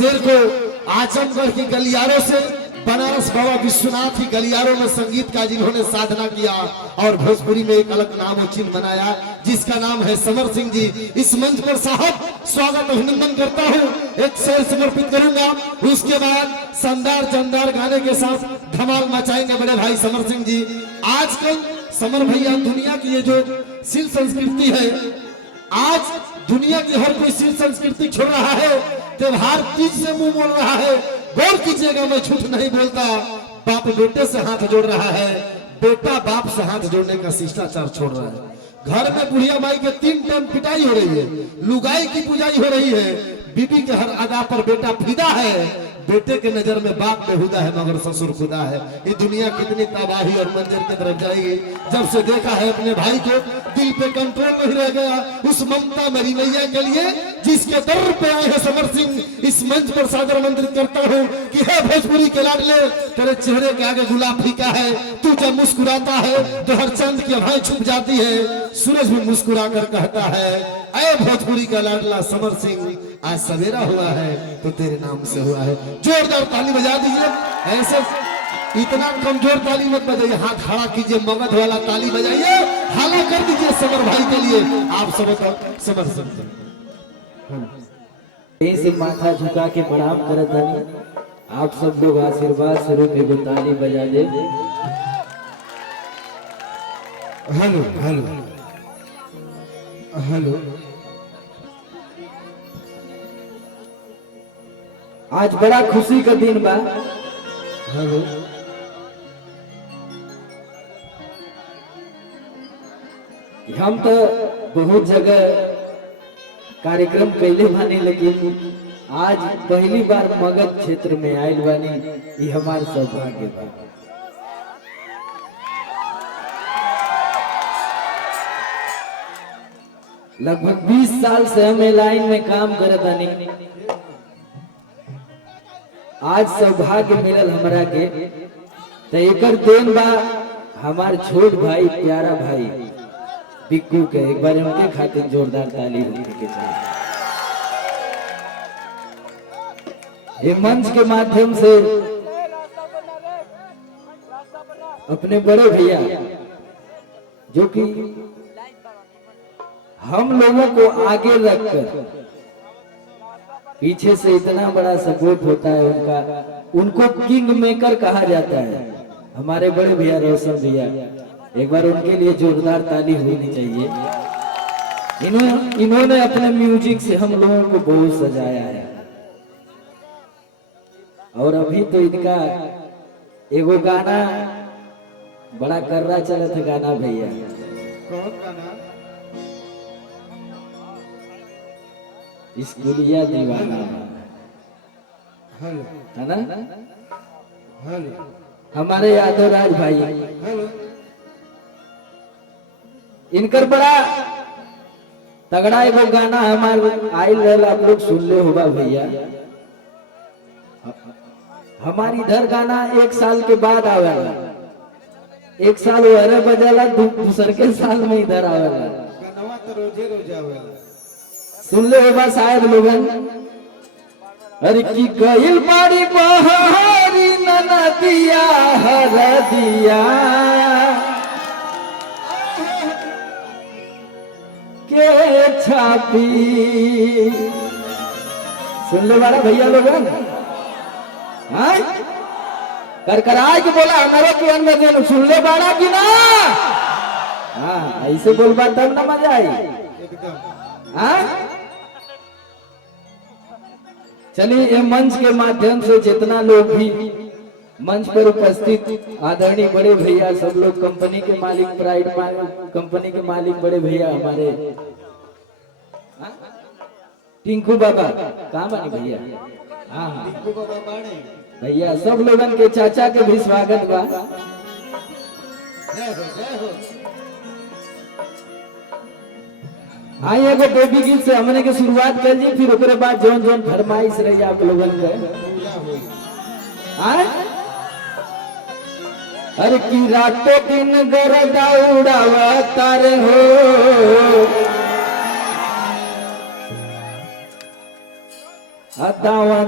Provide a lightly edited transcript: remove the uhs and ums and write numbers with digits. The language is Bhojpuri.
शेर को आजमगढ़ की गलियारों से बनारस बाबा विश्वनाथ की गलियारों में संगीत का जिन्होंने साधना किया और भोजपुरी में एक अलग नाम और चिन्ह बनाया जिसका नाम है समर सिंह जी। इस मंच पर साहब स्वागत अभिनंदन करता हूँ, एक शेर समर्पित करूंगा, उसके बाद शानदार जानदार गाने के साथ धमाल मचाएंगे बड़े भाई समर सिंह जी। आजकल समर भैया दुनिया की ये जो शील संस्कृति है, आज दुनिया की हर कोई शील संस्कृति छोड़ रहा है, त्योहार तीज से मुंह मोड़ रहा है। गौर कीजिएगा, मैं झूठ नहीं बोलता, बाप बेटे से हाथ जोड़ रहा है, बेटा बाप से हाथ जोड़ने का शिष्टाचार छोड़ रहा है। घर में बुढ़िया माई के 3 टाइम पिटाई हो रही है, लुगाई की पुजाई हो रही है, बीबी के हर अदा पर बेटा फिदा है, बेटे के नजर में बाप बेहुदा है मगर ससुर खुदा है। ये दुनिया कितनी तबाही और मंजर की तरफ जाएगी। जब से देखा है अपने भाई को, दिल पे कंट्रोल नहीं रह गया। उस ममता मेरी मैया के लिए जिसके दर पे आए हैं समर सिंह, इस मंच पर सादर आमंत्रित करता हूँ कि हे भोजपुरी के लाडले, तेरे चेहरे के आगे गुलाब फीका है, तू जब मुस्कुराता है तो हर चांद की आभाएं छुप जाती है, सूरज भी मुस्कुरा कर कहता है ऐ भोजपुरी का लाडला समर सिंह, आज सवेरा हुआ है तो तेरे नाम से हुआ है। जोरदार ताली बजा दीजिए। ऐसे इतना कमजोर ताली मत बजाइए, हाथ खड़ा कीजिए, मगध वाला ताली बजाइए, हाला कर दीजिए समर भाई के लिए। आप सब समर सकते से माथा झुका के प्रणाम करत हनी। आप सब लोग आशीर्वाद स्वरूप एगो ताली बजा दे। Hello hello hello. आज बड़ा खुशी का दिन बा। हेलो। हम तो बहुत जगह कार्यक्रम कैले बानी, लेकिन आज पहली बार मगध क्षेत्र में आयल बानी, ये हमार सौभाग्य बा। लगभग 20 साल से हम लाइन में काम करत बानी। आज सौभाग्य मिलल हमरा के, तो एकर देन बा हमार छोट भाई प्यारा भाई बिक्कू के। एक बार उनके खातिर जोरदार ताली होने के चाहिए। ये मंच के माध्यम से अपने बड़े भैया जो कि हम लोगों को आगे रखकर पीछे से इतना बड़ा सपोर्ट होता है उनका, उनको किंग मेकर कहा जाता है, हमारे बड़े भैया रोशन भैया। एक बार उनके लिए जोरदार ताली होनी चाहिए। इन्होंने अपने म्यूजिक से हम लोगों को बहुत सजाया है। और अभी तो इनका एगो गाना बड़ा कर रहा चला था गाना भैया। कौन गाना? स्कूलिया दीवाना है ना। हेलो। हमारे यादव राज भाई, हेलो। इनकर बड़ा तगड़ा एगो गाना हमारे आयल रहल, आप लोग सुन ले होगा भैया। हमारी इधर गाना 1 साल के बाद आवेला, 1 साल वहरे बजाला, दूसर के साल में इधर आवेला। तो रोजे रोजे आवेला। सुन ले होगा शायद लोगन। अरे की कइल बाड़ी बहारी ननदिया हरदिया के छापी। सुन ले बाड़ा भैया लोगन, हाँ करकराय के बोला हमारे के अंदर सुन ले बाड़ा की ना। हाँ ऐसे बोलबा तब ना मजा आई एकदम। हाँ चलिए, ये मंच के माध्यम से जितना लोग भी मंच पर उपस्थित आदरणीय बड़े भैया, सब लोग कंपनी के मालिक, प्राइड कंपनी के मालिक बड़े भैया हमारे टिंकू बाबा, कहाँ बानी भैया? हाँ टिंकू बाबा बानी भैया, सब लोगन के चाचा के भी स्वागत बा। आई एगो बेबी गीत से हमने के शुरुआत कर दी, फिर ओकरे बाद जोन जोन फरमाइश रही आप लोगन के। अरे की रातों दिन गरदा उड़ावा तारे हो, अतावा